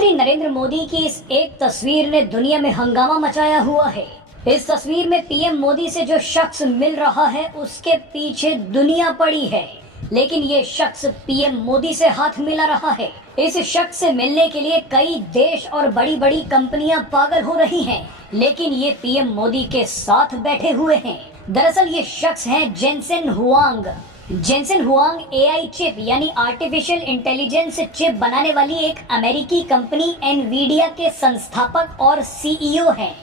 प्रधानमंत्री नरेंद्र मोदी की इस एक तस्वीर ने दुनिया में हंगामा मचाया हुआ है। इस तस्वीर में पीएम मोदी से जो शख्स मिल रहा है उसके पीछे दुनिया पड़ी है, लेकिन ये शख्स पीएम मोदी से हाथ मिला रहा है। इस शख्स से मिलने के लिए कई देश और बड़ी बड़ी कंपनियां पागल हो रही हैं, लेकिन ये पीएम मोदी के साथ बैठे हुए हैं। दरअसल ये शख्स हैं Jensen Huang. Jensen Huang AI chip यानी आर्टिफिशियल इंटेलिजेंस चिप बनाने वाली एक अमेरिकी कंपनी एनवीडिया के संस्थापक और सीईओ हैं।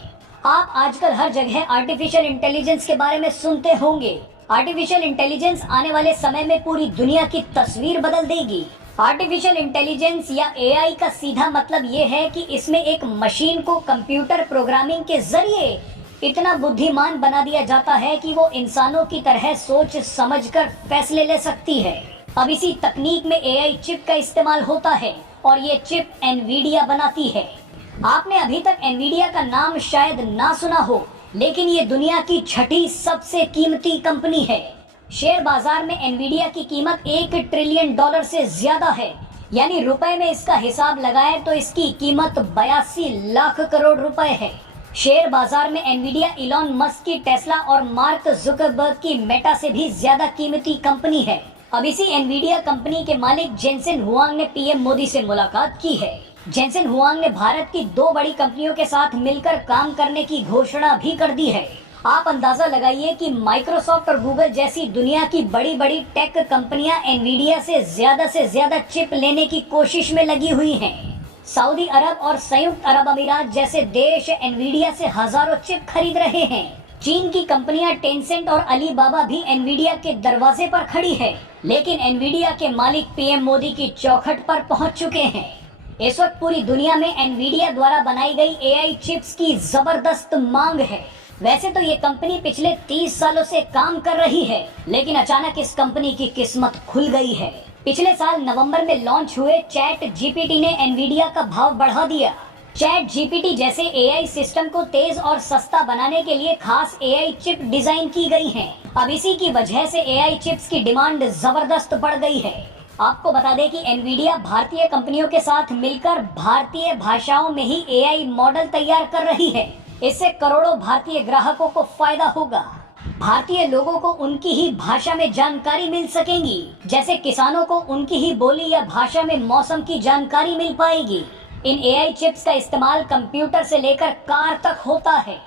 आप आजकल हर जगह आर्टिफिशियल इंटेलिजेंस के बारे में सुनते होंगे। आर्टिफिशियल इंटेलिजेंस आने वाले समय में पूरी दुनिया की तस्वीर बदल देगी। आर्टिफिशियल इंटेलिजेंस या एआई का सीधा मतलब ये है कि इसमें एक मशीन को कंप्यूटर प्रोग्रामिंग के जरिए इतना बुद्धिमान बना दिया जाता है कि वो इंसानों की तरह सोच समझकर फैसले ले सकती है। अब इसी तकनीक में एआई चिप का इस्तेमाल होता है और ये चिप एनवीडिया बनाती है। आपने अभी तक एनवीडिया का नाम शायद ना सुना हो, लेकिन ये दुनिया की छठी सबसे कीमती कंपनी है। शेयर बाजार में एनवीडिया की कीमत $1 ट्रिलियन से ज्यादा है, यानी रुपए में इसका हिसाब लगाएं तो इसकी कीमत 82 लाख करोड़ रुपए है। शेयर बाजार में एनवीडिया इलॉन मस्क की टेस्ला और मार्क जुकरबर्ग की मेटा से भी ज्यादा कीमती कंपनी है। अब इसी एनवीडिया कंपनी के मालिक जेनसेन हुआंग ने पीएम मोदी से मुलाकात की है। जेनसेन हुआंग ने भारत की 2 बड़ी कंपनियों के साथ मिलकर काम करने की घोषणा भी कर दी है। आप अंदाजा लगाइए कि माइक्रोसॉफ्ट और गूगल जैसी दुनिया की बड़ी बड़ी टेक कंपनियां एनवीडिया से ज्यादा चिप लेने की कोशिश में लगी हुई हैं। सऊदी अरब और संयुक्त अरब अमीरात जैसे देश एनवीडिया से हजारों चिप खरीद रहे हैं। चीन की कंपनियां टेंसेंट और अलीबाबा भी एनवीडिया के दरवाजे पर खड़ी है, लेकिन एनवीडिया के मालिक पीएम मोदी की चौखट पर पहुंच चुके हैं। इस वक्त पूरी दुनिया में एनवीडिया द्वारा बनाई गई एआई चिप्स की जबरदस्त मांग है। वैसे तो ये कंपनी पिछले 30 सालों से काम कर रही है, लेकिन अचानक इस कंपनी की किस्मत खुल गई है। पिछले साल नवंबर में लॉन्च हुए चैट जीपीटी ने एनवीडिया का भाव बढ़ा दिया। चैट जीपीटी जैसे एआई सिस्टम को तेज और सस्ता बनाने के लिए खास एआई चिप डिजाइन की गई हैं। अब इसी की वजह से एआई चिप्स की डिमांड जबरदस्त बढ़ गई है। आपको बता दें कि एनवीडिया भारतीय कंपनियों के साथ मिलकर भारतीय भाषाओं में ही एआई मॉडल तैयार कर रही है। इससे करोड़ों भारतीय ग्राहकों को फायदा होगा। भारतीय लोगों को उनकी ही भाषा में जानकारी मिल सकेंगी, जैसे किसानों को उनकी ही बोली या भाषा में मौसम की जानकारी मिल पाएगी। इन एआई चिप्स का इस्तेमाल कंप्यूटर से लेकर कार तक होता है।